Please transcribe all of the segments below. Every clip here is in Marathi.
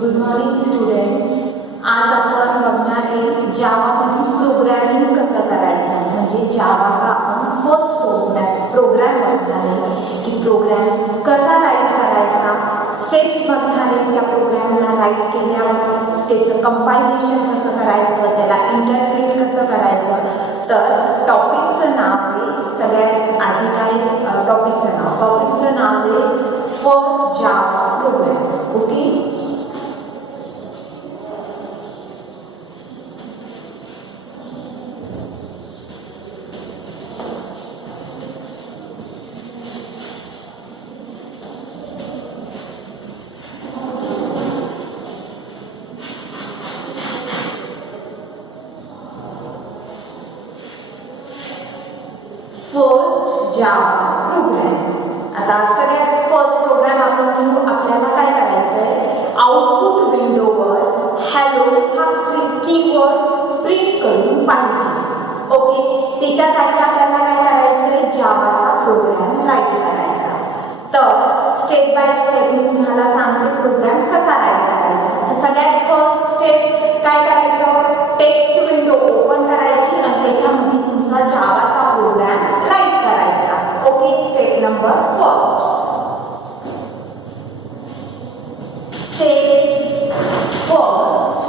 Good morning students. आज आपण बघणार आहे जावामधील प्रोग्रामिंग कसं करायचं, म्हणजे जावाचा आपण फर्स्ट प्रोग्राम बघणार आहे की प्रोग्राम कसा राईट करायचा, स्टेप्स बघणार आहे. त्या प्रोग्रामला राईट केल्यावर त्याचं कंपायलेशन कसं करायचं, त्याला इंटरप्रेट कसं करायचं. तर टॉपिकचं नाव आहे, सगळ्यात आधी काय टॉपिकचं नाव आहे first Java program. Okay, first Java program. आता सगळ्यात फर्स्ट प्रोग्राम आपण घेऊ. आपल्याला काय करायचं आहे, आउटपुट विंडोवर हॅलो हा कीवर्ड प्रिंट करून पाहिजे. ओके, त्याच्यासाठी आपल्याला काय करायचं आहे, जावाचा प्रोग्राम राईट करायचा. तर स्टेप बाय स्टेप मी तुम्हाला सांगते प्रोग्राम कसा राईट करायचा. सगळ्यात फर्स्ट स्टेप काय करायचं, टेक्स्ट विंडो ओपन करायची आणि त्याच्यामध्ये तुमचा जावाचा प्रोग्राम राईट करायचा. Okay, step number first. Step first,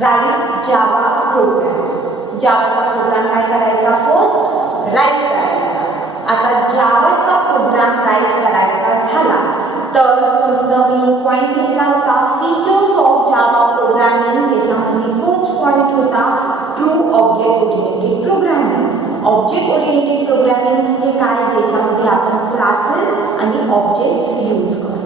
write Java program. जावाचा प्रोग्राम काय करायचा, फर्स्ट राईट करायचा. आता जावाचा प्रोग्राम राईट करायचा झाला तर तुमचं मी पॉईंट घेतला होता फीचर्स ऑफ जावा प्रोग्रामिंग. त्याच्यामध्ये फर्स्ट पॉईंट होता true object oriented programming. Object oriented programming म्हणजे काय, ज्याच्यामध्ये आपण क्लासेस आणि ऑब्जेक्ट्स यूज करतो.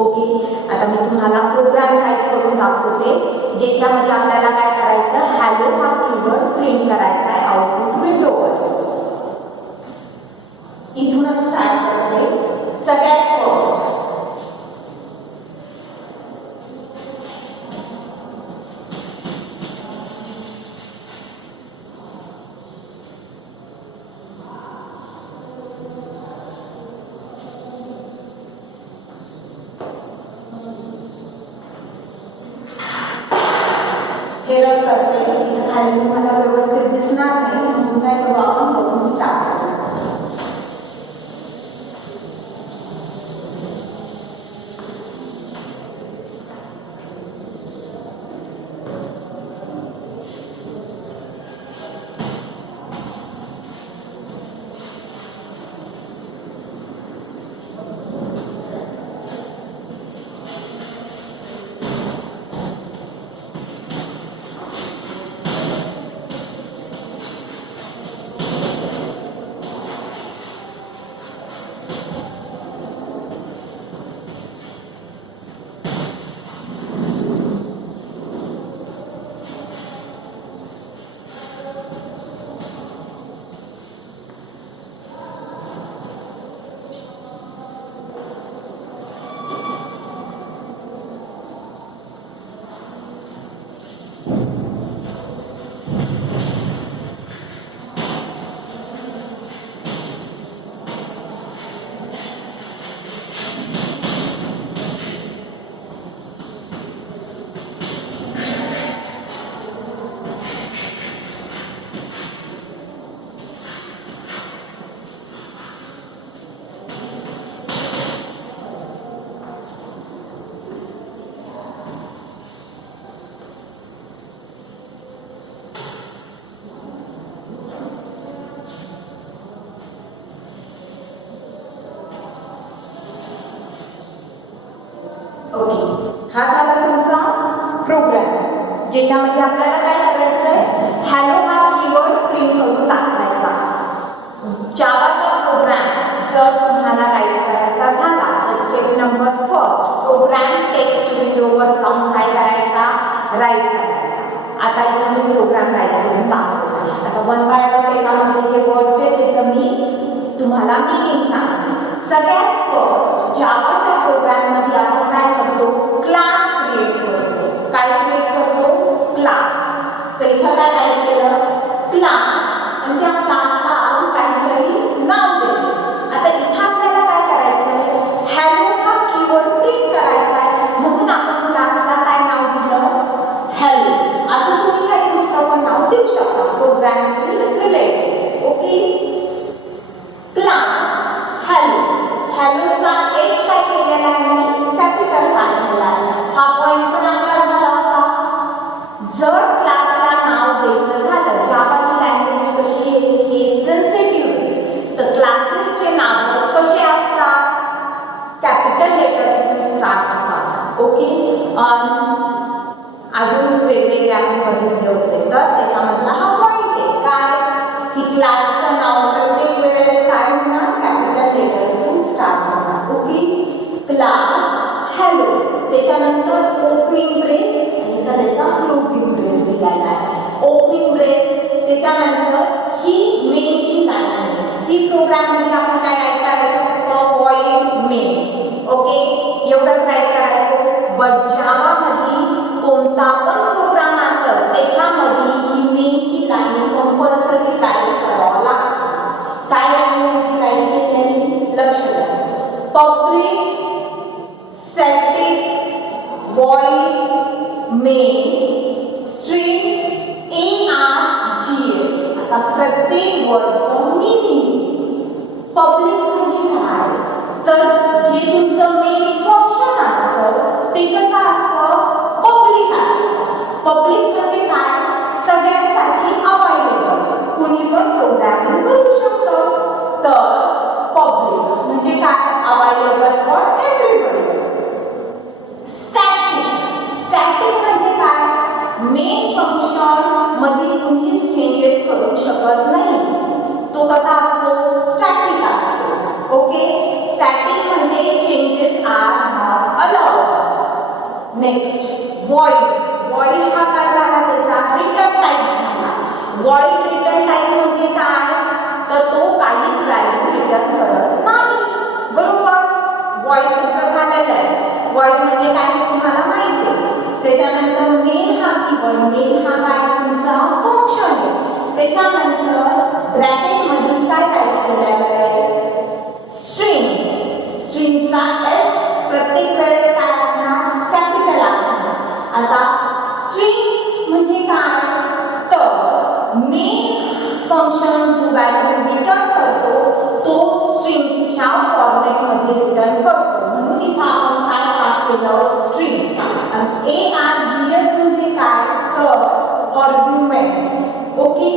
ओके, आता मी तुम्हाला प्रोग्राम राईट करून दाखवते, ज्याच्यामध्ये आपल्याला काय करायचं, हॅलो हा कीवर्ड प्रिंट करायचा आहे आउटपुट विंडोवर. इथूनच स्टार्ट करते. सगळ्यात फर्स्ट एरर करते. खाली तुम्हाला व्यवस्थित दिसणार नाही, म्हणून काय करू आपण, करून स्टार्ट करू. ओके, हा झाला तुमचा प्रोग्राम, ज्याच्यामध्ये आपल्याला काय करायचं आहे, हॅलो हा कीवर्ड प्रिंट करून दाखवायचा. जावाचा प्रोग्राम जर तुम्हाला राईट करायचा झाला तर step number first, program text विंडोवर जाऊन काय करायचा, राईट करायचा. आता इथे मी प्रोग्राम राईट करून दाखवतो. आता वन बाय वन त्याच्यामध्ये जे वर्ड्स आहेत त्याचं मी तुम्हाला मीनिंग सांगते. सगळ्यात फर्स्ट जावाच्या प्रोग्राममध्ये आपण काय करतो, क्लास क्रिएट करतो. काय क्रिएट करतो, क्लास. तर इथं काय टाईप केलं, क्लास, आणि त्या क्लासला आपण काहीतरी नाव देतो. आता इथं आपल्याला काय करायचं आहे, हॅलो हा कीवर्ड प्रिंट करायचा आहे, म्हणून आपण क्लासला काय नाव दिलं, हॅलो. असं तुम्ही काही दुसरं नाव देऊ शकता प्रोग्रामशी रिलेटेड. Okay, class hello. हॅलोचा एच काय केलेला आहे, कॅपिटल काढलेला आहे. हा पॉइंट पण आपला झाला होता. जर क्लासला नाव द्यायचं झालं, जावा लँग्वेज कशी आहे, हे सेन्सिटिव्ह आहे, तर क्लासेसचे नाव कसे असतात, कॅपिटल लेटरतून स्टार्ट होतात. ओके, अजून वेगवेगळे आपण बघितले होते, तर त्याच्यामधला हा पॉइंट आहे काय, की क्लासचं नाव प्रत्येक वेळेस काय होणार, कॅपिटल लेटरतून स्टार्ट होणार. ओके, क्लास हॅलो, त्याच्यानंतर ओपनिंग ब्रेस आणि त्याचा क्लोजिंग ब्रेस दिलेला आहे. ओपनिंग ब्रेस, त्याच्यानंतर ही मेनची लाईन आहे. सी प्रोग्राममध्ये आपण काय टाईप करायचं, व्हॉइड मेन. ओके, एवढंच टाईप करायचं. बट जावामध्ये कोणता पण प्रोग्राम असेल त्याच्यामध्ये ही मेनची लाईन कंपल्सरी टाईप करावं लागतं. काय लाईन टाईप केली, लक्ष द्या. Public static void main string args. आता प्रत्येक वर्डचं मीनिंग. पब्लिक म्हणजे काय, तर जे तुमचं मेन फंक्शन असतं ते कसं असतं, पब्लिक असतं. पब्लिक म्हणजे काय, सगळ्यांसाठी अवेलेबल, कुणी पण प्रोग्रामिंग करू शकतं. तर पब्लिक म्हणजे काय, अवेलेबल फॉर एव्हरीबडी. स्टॅटिक म्हणजे काय, मेन फंक्शन मध्ये कुणीच चेंजेस करू शकत नाही, तो कसा असतो, स्टॅटिक असतो. ओके, स्टॅटिक म्हणजे changes are not allowed. Next, void. Void हा काय झाला, त्याचा रिटर्न टाइप झाला. व्हॉइड रिटर्न टाइप म्हणजे काय, तर तो काहीच व्हॅल्यू रिटर्न करत नाही. बरोबर, व्हॉइड तुमचं झालेलं आहे. व्हॉइड म्हणजे काय हे तुम्हाला माहिती आहे. त्याच्यानंतर मेन हा कीवर्ड, मेन हा काय तुमचा फंक्शन आहे. त्याच्यानंतर ब्रॅकेटमध्ये काय टाईप केलेलं आहे, स्ट्रिंग. स्ट्रिंगचा एस प्रत्येक वेळेस काय असणार, कॅपिटल असणार. आता स्ट्रिंग म्हणजे काय, तर मेन फंक्शन जो व्हॅल्यू रिटर्न करतो तो स्ट्रिंगच्या फॉर्मॅटमध्ये रिटर्न करतो, म्हणून इथं आपण काय पास केलं, स्ट्रिंग. args म्हणजे काय, तर आर्ग्युमेंट्स. ओके,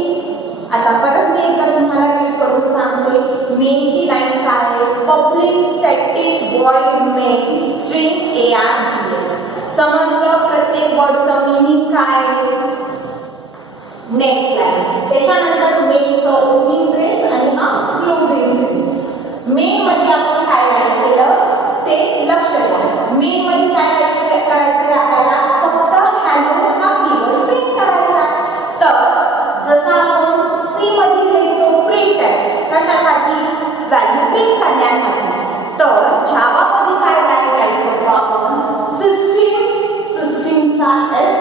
आता परत मी एकदा तुम्हाला रीड करून सांगते. मेनची लाईन काय आहे, public static void main string args. समजलं प्रत्येक वर्डचं मीनिंग काय आहे. नेक्स्ट लाईन, त्याच्यानंतर मेनचं ओपनिंग ब्रेस आणि हा क्लोजिंग ब्रेस. मेन मध्ये आपण काय टाईप केलं ते लक्ष द्या. मेन मध्ये काय टाईप करायचं, आपल्याला फक्त हॅलो हा कीवर्ड प्रिंट करायचा. तर जसं आपण सी मध्ये लिहायचो प्रिंट आहे, कशासाठी, व्हॅल्यू प्रिंट करण्यासाठी. तर जावा मध्ये काय टाईप करतो आपण, सिस्टीम. सिस्टीमचा S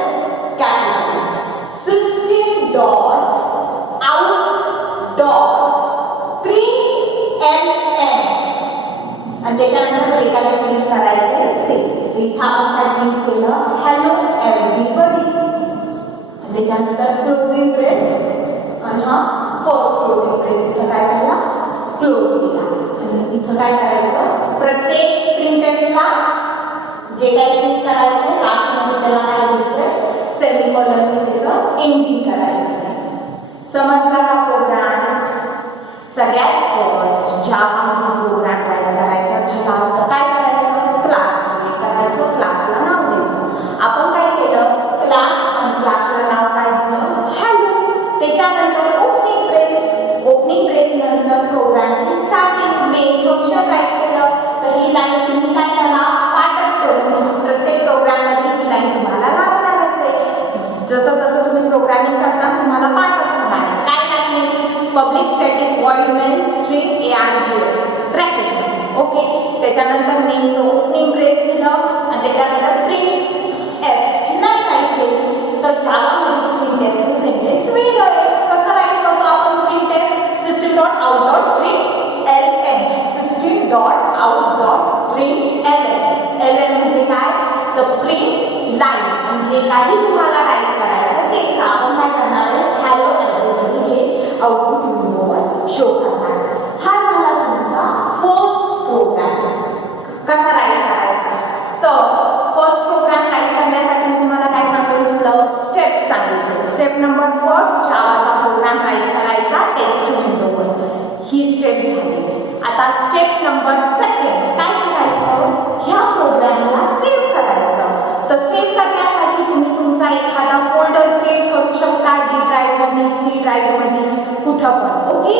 capital, system dot out dot print आणि त्याच्यानंतर जे काय प्रिंट करायचं ते. इथं आपण काय प्रिंट केलं, हॅलो एव्हरीबडी. त्याच्यानंतर क्लोजिंग ब्रेस आणि हा फर्स्ट क्लोजिंग ब्रेस. इथं काय झाला, क्लोज केला. आणि इथं काय करायचं, प्रत्येक प्रिंटेडला जे काही प्रिंट करायचं लास्टमध्ये त्याला काय द्यायचं, सेमीकोलन त्याचं एंडिंग करायचं. समजला का प्रोग्राम. सगळ्यात फर्स्ट जावा प्रोग्राम करायचा झाला तर काय करायचं, क्लास करायचं, क्लासला नाव द्यायचं. आपण काय केलं, क्लास आणि क्लासला नाव काय दिलं, हॅलो. त्याच्यानंतर ओपनिंग ब्रेस. ओपनिंग ब्रेस नंतर प्रोग्रामची स्टार्टिंग मेन फंक्शन राईट केलं. तर ही लाईन तुम्ही काय करा, पाठच करून प्रत्येक प्रोग्राममध्ये ही लाईन तुम्हाला लागणारच आहे. जसं जसं तुम्ही प्रोग्रामिंग करता तुम्हाला पाठच होणार आहे. काय line, public static void main string args bracket. Okay, त्याच्यानंतर मेनचं ओपनिंग ब्रेस दिलं आणि त्याच्यानंतर प्रिंट एफ ची लाईन टाईप केली. तर जावामध्ये प्रिंट एफचं सेंटेन्स वेगळं आहे. कसं राईट करतो आपण print F? System dot out dot print L N, system dot out dot print L N. L N म्हणजे काय? तर प्रिंट लाईन, म्हणजे काही तुम्हाला टाईप करायचं ते आपण काय करणार आहे? हॅलो एव्हरीबॉडी हे आउटपुट विंडोवर शो करणार. हा झाला तुमचा फर्स्ट प्रोग्राम. कसा राईट करायचा? तर फर्स्ट प्रोग्राम राईट करण्यासाठी तुम्हाला काय सांगितलं? स्टेप सांगितलं. स्टेप नंबर फर्स्ट, जावाचा प्रोग्राम राईट करायचा टेक्स्ट विंडोवर. ही स्टेप झाली. आता स्टेप नंबर सेकंड, काय करायचं? ह्या प्रोग्रामला सेव्ह करायचं. तर सेव्ह करण्यासाठी तुम्ही तुमचा एखादा फोल्डर क्रिएट करू शकता, डी ड्राईव्ह मध्ये, सी ड्राईव्ह मध्ये, कुठं पण. ओके,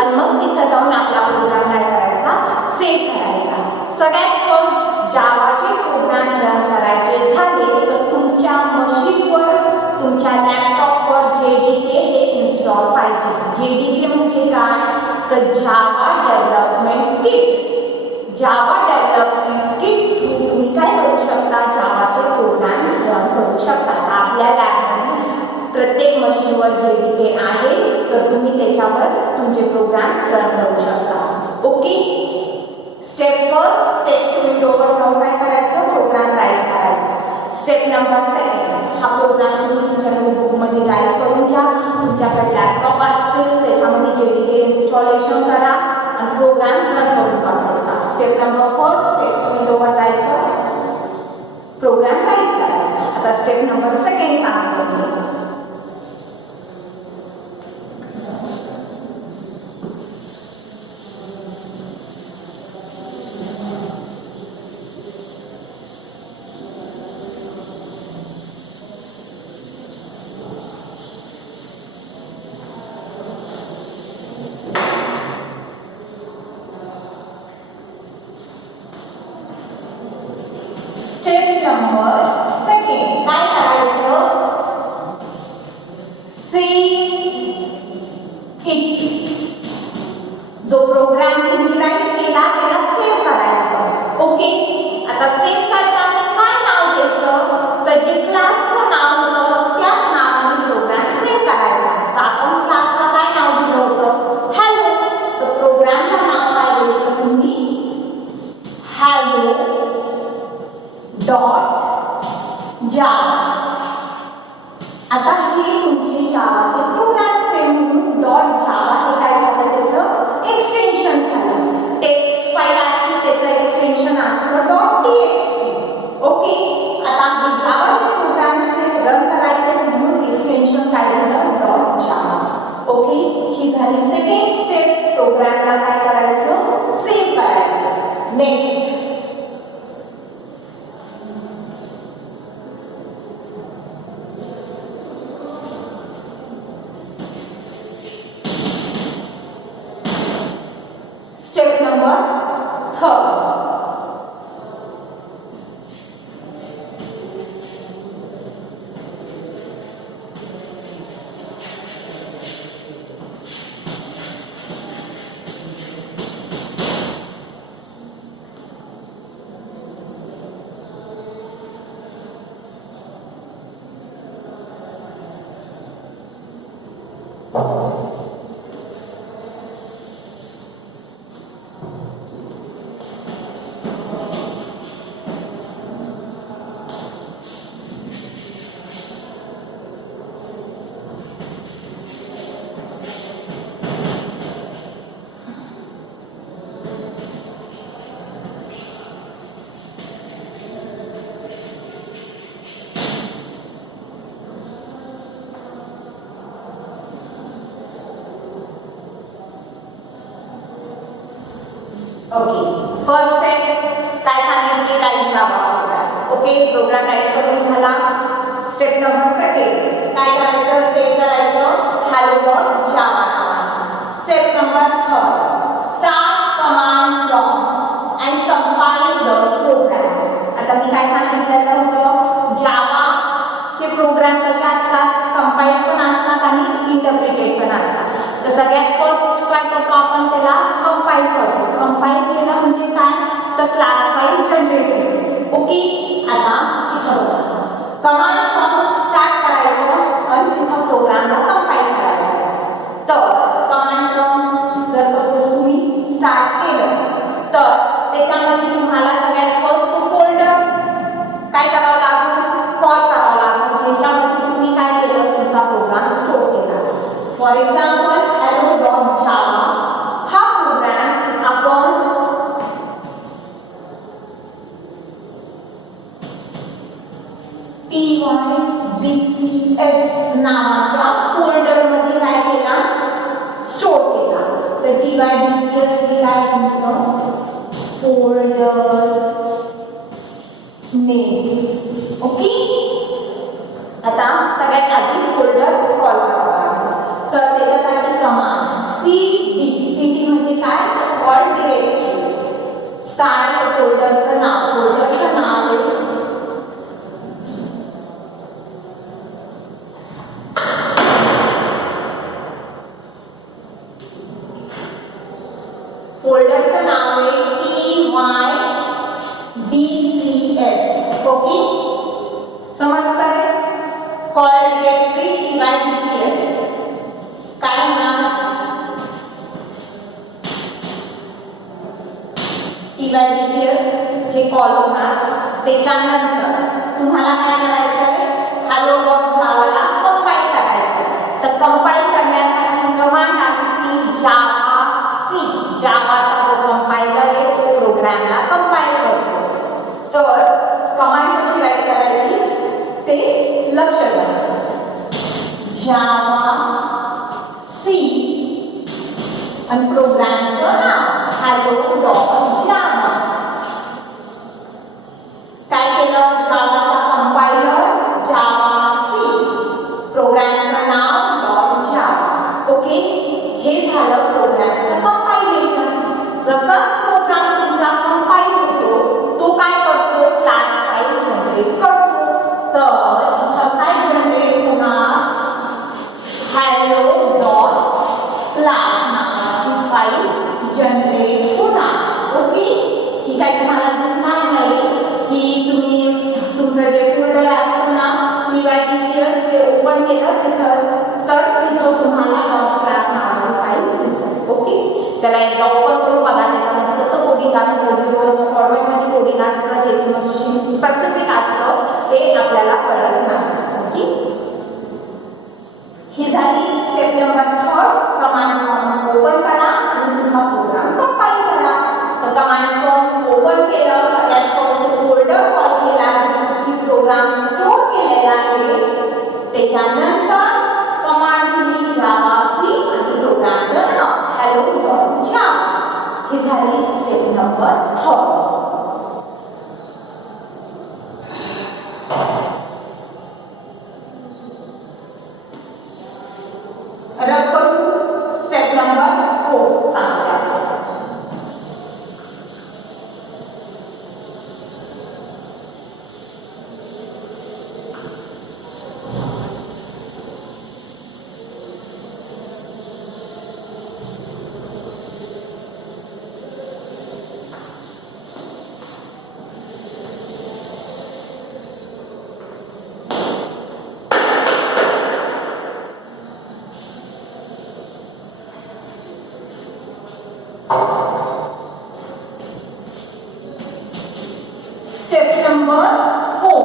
आणि मग तिथं जाऊन आपला प्रोग्राम काय करायचा? सेव्ह करायचा. सगळ्यात फर्स्ट जावाचे प्रोग्राम रन करायचे झाले तर तुमच्या मशीनवर, तुमच्या लॅपटॉपवर JDK हे इन्स्टॉल पाहिजे. JDK म्हणजे काय? तर Java development kit. Java development kit through तुम्ही काय करू शकता? जावाचे प्रोग्राम्स रन करू शकता. आपल्या लॅबमध्ये प्रत्येक मशीनवर JDK आहे, तर तुम्ही त्याच्यावर तुमचे प्रोग्राम्स रन करू शकता. ओके, स्टेप फर्स्ट, टेक्स्ट विंडोवर जाऊन काय करायचं? प्रोग्राम राईट करायचा. स्टेप नंबर सेकंड, हा प्रोग्राम तुम्ही तुमच्या नोटबुकमध्ये राईट करून घ्या. तुमच्याकडे लॅपटॉप असतील त्याच्यामध्ये JDK इन्स्टॉलेशन करा आणि प्रोग्राम रन करून पाठवायचा. स्टेप नंबर फर्स्ट, टेक्स्ट विंडोवर जायचं, प्रोग्राम राईट करायचा. आता स्टेप नंबर सेकंड सांगितलं. स्टेप नंबर सेकंड, काय करायचं? Save it. जो प्रोग्राम तुम्ही राईट केला त्याला सेव्ह करायचं. ओके, आता सेव्ह करताना काय नाव द्यायचं? तर जे क्लासचं नाव होतं त्याच नावाने प्रोग्राम सेव्ह करायचा. तर आपण क्लासला काय नाव दिलं होतं? हॅलो. तर प्रोग्रामला नाव काय द्यायचं तुम्ही? हॅलो डॉट जावा. आता हे तुमचे जावाचे प्रोग्राम सेव्ह म्हणून डॉट जावा हे काय झालं? त्याचं एक्सटेन्शन झालं. टेक्स्ट फाईल असते त्याचं एक्सटेन्शन असतं .txt. ओके, आता हे जावाचे प्रोग्राम रन करायचे म्हणून एक्सटेन्शन काय झालं? Dot Java. ओके, ही झाली सेकंड स्टेप. प्रोग्रामला काय करायचं? सेव्ह करायचं. Next, step number third, okay, first step काय सांगितली? Write Java program. Okay, program write करून झाला. स्टेप नंबर सेकंड, काय करायचं? सेव्ह करायचं hello dot Java. Step number third, start command prompt and compile the program. आता मी काय सांगितलेलं होतं? जावाचे प्रोग्राम कसे असतात? कंपाइल पण असतात आणि इंटरप्रिटेड पण असतात. तर सगळ्यात फर्स्ट काय करतो आपण? त्याला कंपाइल करतो. कंपाइल केलं म्हणजे म्हणजे काय तर क्लास फाईल जनरेट होते. ओके, आता इथं बघा कमांड प्रॉम्प्ट स्टार्ट करायचं आणि तिथं प्रोग्रामला कंपाईल करायचं. तर कमांड प्रॉम्प्ट जर सपोज तुम्ही स्टार्ट केलं तर त्याच्यामध्ये तुम्हाला सगळ्यात फर्स्ट फोल्डर काय करावं लागेल कॉल करावं लागेल ज्याच्यामध्ये तुम्ही काय केलं तुमचा प्रोग्राम स्टोर केला. फॉर एक्झाम्पल hello.java हा प्रोग्राम आपण TYBCS नावाच्या फोल्डरमध्ये काय केला स्टोर केला. तर TYBCS हे काय तुमचं फोल्डर नेम. ओके, आता सगळ्यात आधी फोल्डर कॉल करावा लागेल. तर त्याच्यासाठी कमांड cd म्हणजे काय कॉल डिरेक्टरी. काय फोल्डरचं नाव आहे फोल्डरचं नाव आहे TYBCS. ओके, समजतंय कॉल डिरेक्टरी TYBCS काय होणार TYBCS हे कॉल होणार. त्याच्यानंतर तुम्हाला काय करायचं आहे hello.java ला कंपाईल करायचं. तर कंपाईल करण्यासाठी कमांड असते जावाचा जो कंपाइलर आहे तो प्रोग्रामला कंपाईल करतो. तर कमांड कशी राईट करायची ते लक्ष द्या. जावा सी आणि प्रोग्रामचं नाव hello.java. काय केलं जावाचा कंपाइलर जावा सी प्रोग्रामचं नाव .java. ओके, हे झालं प्रोग्रामचं कंपायलेशन. जसं प्रोग्राम तुमचा कंपाईल होतो तो काय करतो क्लास फाईल जनरेट करतो. तर इथं काय जनरेट होणार hello.class नावाची फाईल जनरेट होणार. ओके, ही काय तुम्हाला दिसणार नाही की तुम्ही तुमचं जे फोल्डर असतं ना TYBCS ते ओपन केलं तर तिथं तुम्हाला क्लास नावाची फाईल दिसेल. ओके, त्याला एकदा ओपन करून बघा त्याच्यामध्ये कसं कोडिंग असतं 0 फॉर्मॅटमध्ये कोडिंग असतं जे मशीन स्पेसिफिक असतं हे आपल्याला कळत नाही. ओके, ही झाली step number 3. Command prompt open करा आणि तुमचा प्रोग्राम कंपाईल करा. तर कमांड प्रॉम्प्ट ओपन केलं सगळ्यात फर्स्ट फोल्डर कॉल केला की प्रोग्राम स्टोर केलेला आहे. त्याच्यानंतर कमांड दिली जावा सी आणि प्रोग्रामचं नाव hello.java. ही झाली स्टेप नंबर 3. रब करू स्टेप नंबर 4 सांगते. Step number 4.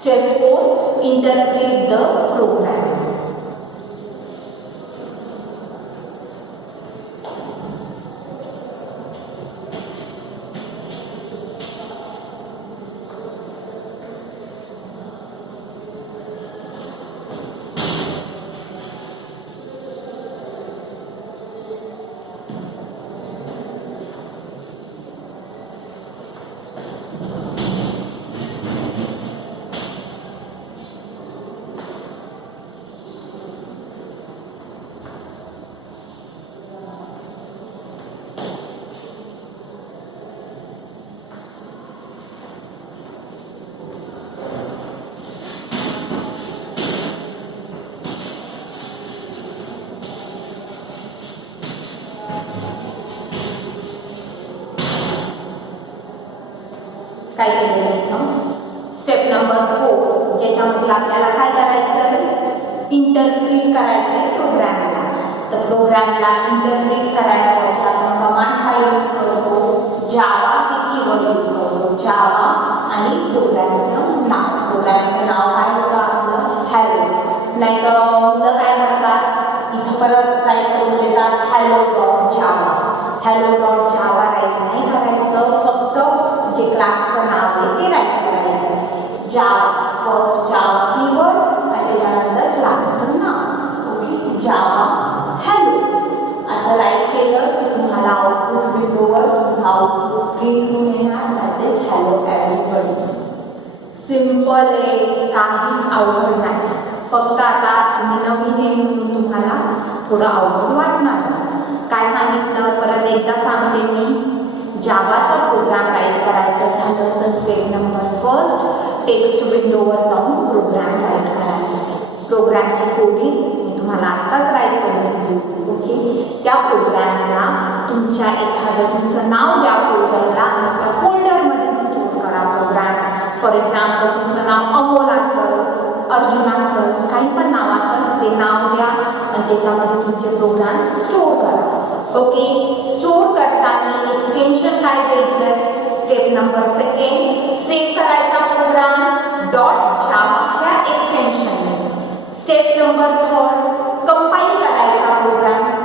Step 4. Interpret the program. काय केलेलं स्टेप नंबर 4 ज्याच्यामध्ये आपल्याला काय करायचं आहे इंटरप्रिट करायचं आहे प्रोग्रामला. तर प्रोग्रामला इंटरप्रिट करायसाठी आपण कमांड फाईल यूज करतो, जावा हे कीवर्ड यूज करतो, जावा आणि प्रोग्रामचं नाव काय होतं आपलं हॅलो. नाहीतर मुलं काय करतात इथं परत टाईप करून देतात hello dot Java. Hello dot Java write नाही करायचं, फक्त जे क्लासचं नाव आहे ते राईट करायचं. जावा फर्स्ट जावा कीवर्ड आणि त्याच्यानंतर क्लासचं नाव. ओके जावा हॅलो असं राईट केलं की तुम्हाला आउटपुट विंडोवर तुमचा आउटपुट प्रिंट होऊन येणार, that is hello everybody. Simple आहे, काहीच अवघड नाही. फक्त आता नवीन आहे म्हणून तुम्हाला थोडं अवघड वाटणारच. काय सांगितलं परत एकदा सांगते मी, जावाचा प्रोग्राम राईट करायचा झालं तर स्टेप नंबर फर्स्ट टेक्स्ट विंडोवर जाऊन प्रोग्राम राईट करायचा आहे. प्रोग्रामची कोडिंग मी तुम्हाला आत्ताच राईट करून दिली. ओके त्या प्रोग्रामला तुमचं नाव द्या फोल्डरला आणि त्या फोल्डरमध्ये स्टोर करा प्रोग्राम. फॉर एक्झाम्पल तुमचं नाव अमोल असेल, अर्जुन असेल, काही पण नाव असेल ते नाव द्या आणि त्याच्यामध्ये तुमचे प्रोग्राम स्टोर करा. ओके स्टोर करताना एक्सटेन्शन काय द्यायचं स्टेप नंबर सेकंड सेव्ह करायचा प्रोग्राम डॉट जावा ह्या एक्सटेन्शनने. स्टेप नंबर थर्ड कंपाईल करायचा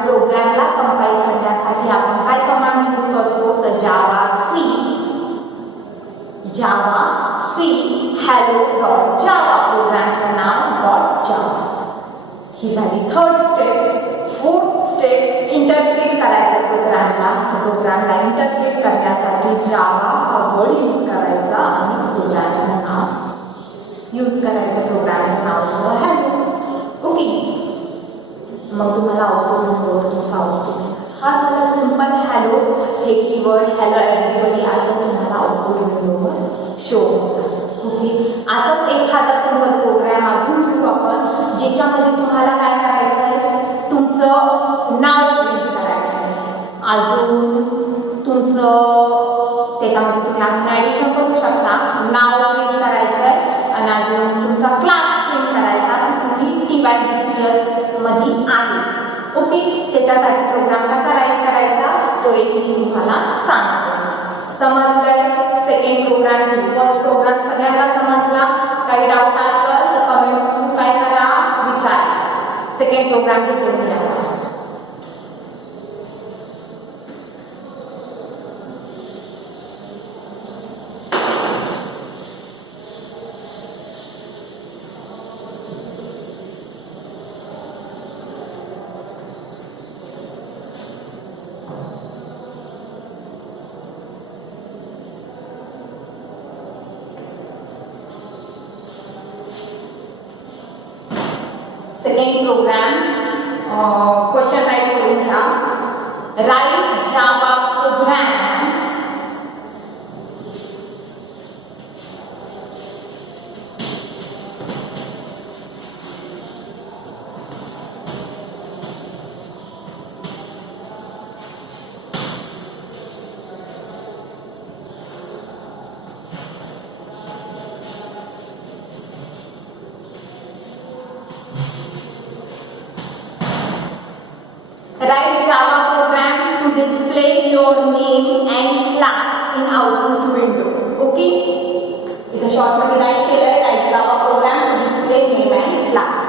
प्रोग्रामला कंपाईल करण्यासाठी आपण काय कमांड यूज करतो तर Java C hello dot Java प्रोग्रामचं नाव डॉट जावा. ही झाली third step. Fourth step interpret करायचं प्रोग्रामला इंटरप्रिट करण्यासाठी जावा हा वर्ड यूज करायचा आणि प्रोग्रामचं नाव यूज करायचं. प्रोग्रामचं नाव हॅलो. ओके मग तुम्हाला तुमचा आउटपुट हा झाला सिंपल हॅलो हे कीवर्ड हॅलो एव्हरीबडी असं तुम्हाला आउटपुट विंडोवर शो होतं. ओके असाच एखादा सिंपल प्रोग्राम अजून घेऊ आपण ज्याच्यामध्ये तुम्हाला काय करायचं आहे तुमचं नाव प्रिंट करायचं आहे. अजून तुमचं त्याच्यामध्ये तुम्ही अजून ॲडिशन करू शकता. नाव प्रिंट करायचं आहे आणि अजून तुमचा क्लास प्रिंट करायचा तुम्ही TYDCS मध्ये आहे. ओके त्याच्यासाठी प्रोग्राम कसा राईट करायचा तो एक मी तुम्हाला सांगते. समजलंय सेकंड प्रोग्राम फर्स्ट प्रोग्राम सगळ्यांना समजला. काही डाऊट असेल तर कमेंट्स काय करा विचारा. सेकंड प्रोग्राम घेऊन या. सेकंड प्रोग्राम क्वेश्चन राईट करून घ्या. Write Java program Write Java program to display your name and class in output window. Okay? इथं शॉर्ट मध्ये राईट केलंय write Java program to display name and class.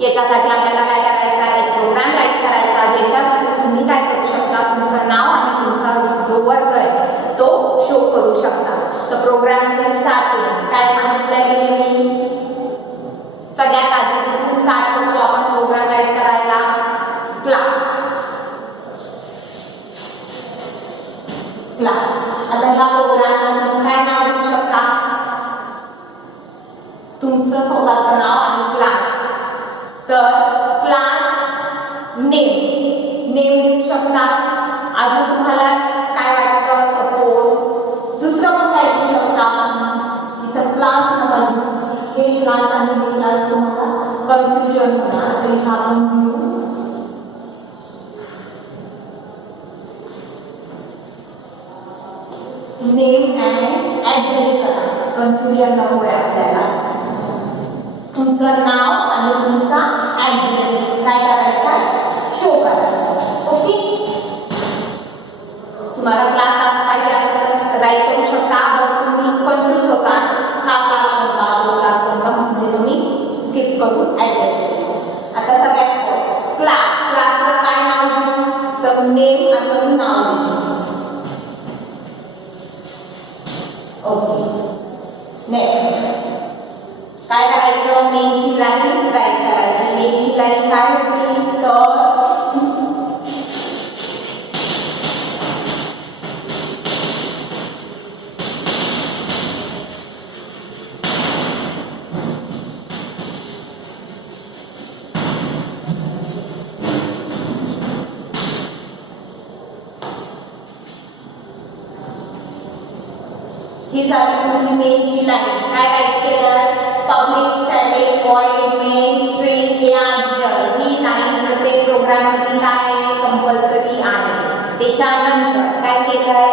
याच्यासाठी आपल्याला काय करायचं आहे एक प्रोग्राम राईट करायचा ज्याच्यात तुम्ही काय करू शकता तुमचं नाव आणि तुमचा जो वर्ग आहे तो शो करू शकता. तर प्रोग्रामचे स्टार्टिंग काय सांगितलं गेले सगळ्यात आधी स्टार्ट करतो आपण प्रोग्राम राईट करायला क्लास. आता ह्या प्रोग्रामला तुम्ही काय नाव देऊ शकता तुमचं स्वतःचं नाव आणि क्लास. तर क्लास नेम देऊ शकता. अजून तुम्हाला काय वाटतं सपोज दुसरं पण काय देऊ शकता इथं क्लास नमून हे क्लास आणि हे क्लास तुम्हाला कन्फ्युजन होणार तरी हा आपण नेम अँड कन्फ्युजन नको आहे आपल्याला. तुमचं नाव आणि तुमचा ॲड्रेस काय करायचा शो करायचा. ओके. तुम्हाला क्लास आज पाहिजे असेल तर राईट करू शकता. तुम्ही कन्फ्यूज होता हा क्लास कोणता तो क्लास कोणता म्हणजे तुम्ही स्किप करून ॲड्रेस द्या. आता सगळ्यात फर्स्ट क्लासला काय नाव देऊ तर नेम असं नाव देऊ. ओके. नेक्स्ट काय करायचं मेनची लाईन राईट करायची. मेनची लाईन काय होती तर ही झाली तुमची मेनची लाईन. काय टाईप केलं public static void main string ARGS. ही लाईन प्रत्येक प्रोग्राममध्ये काय आहे कंपल्सरी आहे. त्याच्यानंतर काय केलंय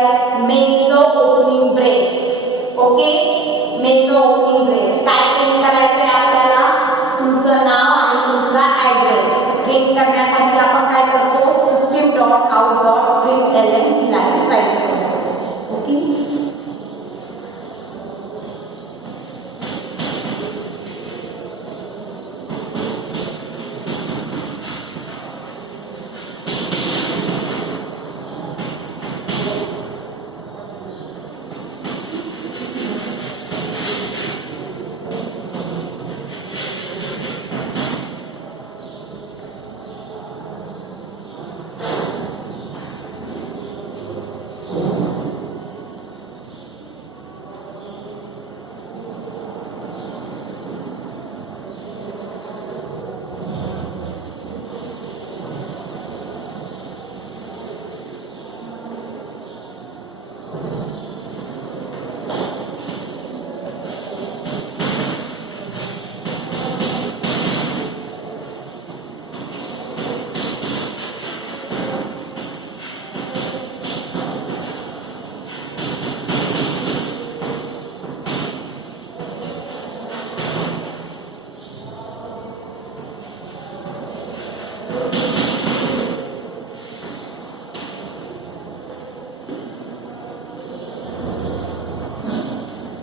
मेनचं ओपनिंग ब्रेस. ओके. मेनचं ओपनिंग ब्रेस काय प्रिंट करायचंय आपल्याला तुमचं नाव आणि तुमचा ॲड्रेस प्रिंट करण्यासाठी आपण काय करतो system dot out dot print LN ही लाईन टाईप करतो. ओके.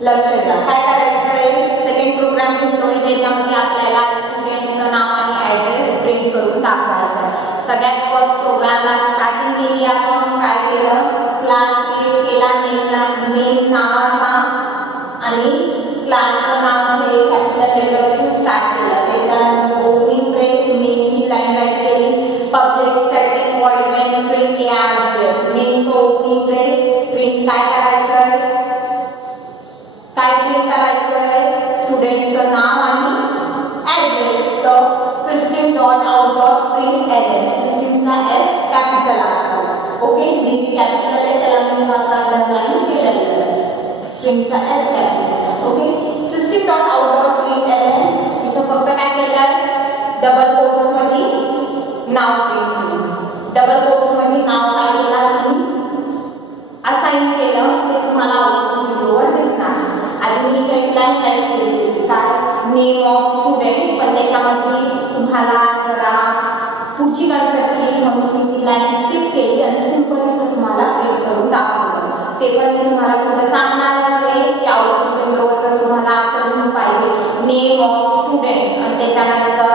लक्ष द्या काय करायचं आहे सेकंड प्रोग्राम घेतोय ज्याच्यामध्ये आपल्याला स्टुडंटचं नाव आणि ॲड्रेस प्रिंट करून दाखवायचा आहे. सगळ्यात फर्स्ट प्रोग्रामला स्टार्टिंग केली आपण काय केलं क्लास क्रिएट केला नेम नावाचा आणि क्लासचं नाव हे कॅपिटल लेटरतून स्टार्ट केलं. त्याच्यानंतर ओपनिंग ब्रेस मेनची लाईन राईट केली public static void main string ARGS मेनचं ओपनिंग ब्रेस प्रिंट काय करायचं काय प्रिंट करायचं स्टुडंटचं नाव आणि ॲड्रेस तर system dot out dot print LN सिस्टमचा एस कॅपिटल असतो. ओके. जी जी कॅपिटल आहे त्याला मी असा अंडरलाईन केलेलं आहे स्ट्रिंगचा S capital. Okay. System dot out dot print LN इथं फक्त काय केलं डबल कोट्समध्ये नाव प्रिंट केलं. डबल कोट्समध्ये नाव काय केलं असाइन केलं ते तुम्हाला आउटपुट व्हिडिओवर दिसणार. आणि मी काही लाईन टाईप केली काय नेम ऑफ स्टुडंट पण त्याच्यामध्ये तुम्हाला जरा पुढची कन्सेप्ट केली म्हणून मी ती लाईन स्किप केली आणि सिम्पल तुम्हाला प्रिंट करून दाखवलं. ते पण मी तुम्हाला पुढे सांगणारच आहे की आउटपुट व्हिडिओवर जर तुम्हाला असं लिहून पाहिजे नेम ऑफ स्टुडंट आणि त्याच्यानंतर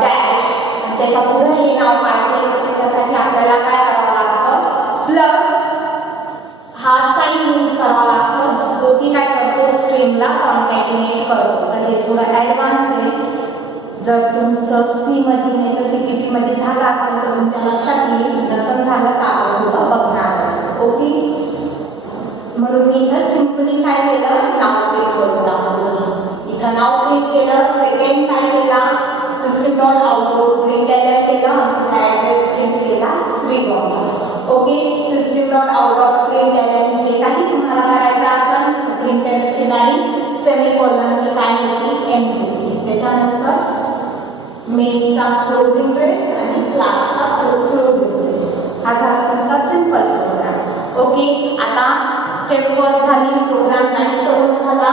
डॅश त्याच्या पुढे हे नाव पाहिजे त्याच्यासाठी आपल्याला काय करावं लागतं प्लस हा साइन यूज करावा लागतो जो की काय करतो स्ट्रिंगला कॉन्कॅटिनेट करतो. तर हे थोडं ॲडव्हान्स आहे. जर तुमचं सी मध्ये नाही तर CPP मध्ये झालं असेल तर तुमच्या लक्षात येईल नसेल झालं तर आपण थोडं बघणार. ओके. म्हणून मी इथं सिम्पली काय केलं नाव प्रिंट करून दाखवलं. इथं नाव प्रिंट केलं. सेकंड काय केला सिस्टम डॉट आउटपुट प्रिंट केलं आणि ॲड्रेस प्रिंट केला Shrigonda. Okay. System dot out dot print LN जे काही तुम्हाला करायचं असेल प्रिंट एलएनची लाईन सेमीकोलन काय होती एम होती. त्याच्यानंतर मेनचा क्लोजिंग ब्रेस आणि क्लासचा क्लोजिंग ब्रेस हा झाला तुमचा सिंपल प्रोग्राम. ओके. आता स्टेप 1 झाली प्रोग्राम 9 करून झाला.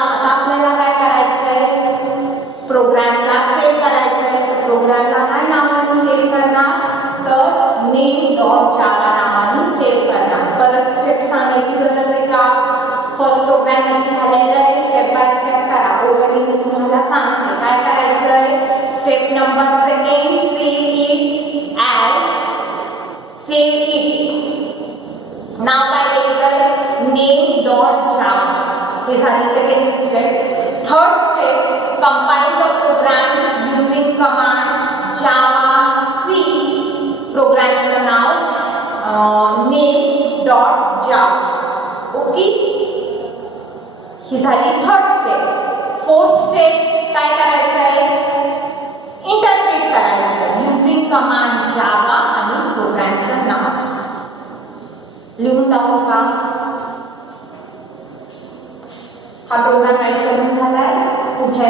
Save it. नाव काय द्यायचं? Name dot Java. हे झाली second step. Third step, compile the program using command Java C. प्रोग्रामचं नाव नेम डॉट जावा. ओके, ही झाली थर्ड स्टेप. फोर्थ स्टेप काय करायचं आहे? इंटरप्रेट करायचं युजिंग कमांड जावा आणि प्रोग्रामचं नाव लिहून टाकू का? हा प्रोग्राम राईट करून झालाय. पुढच्या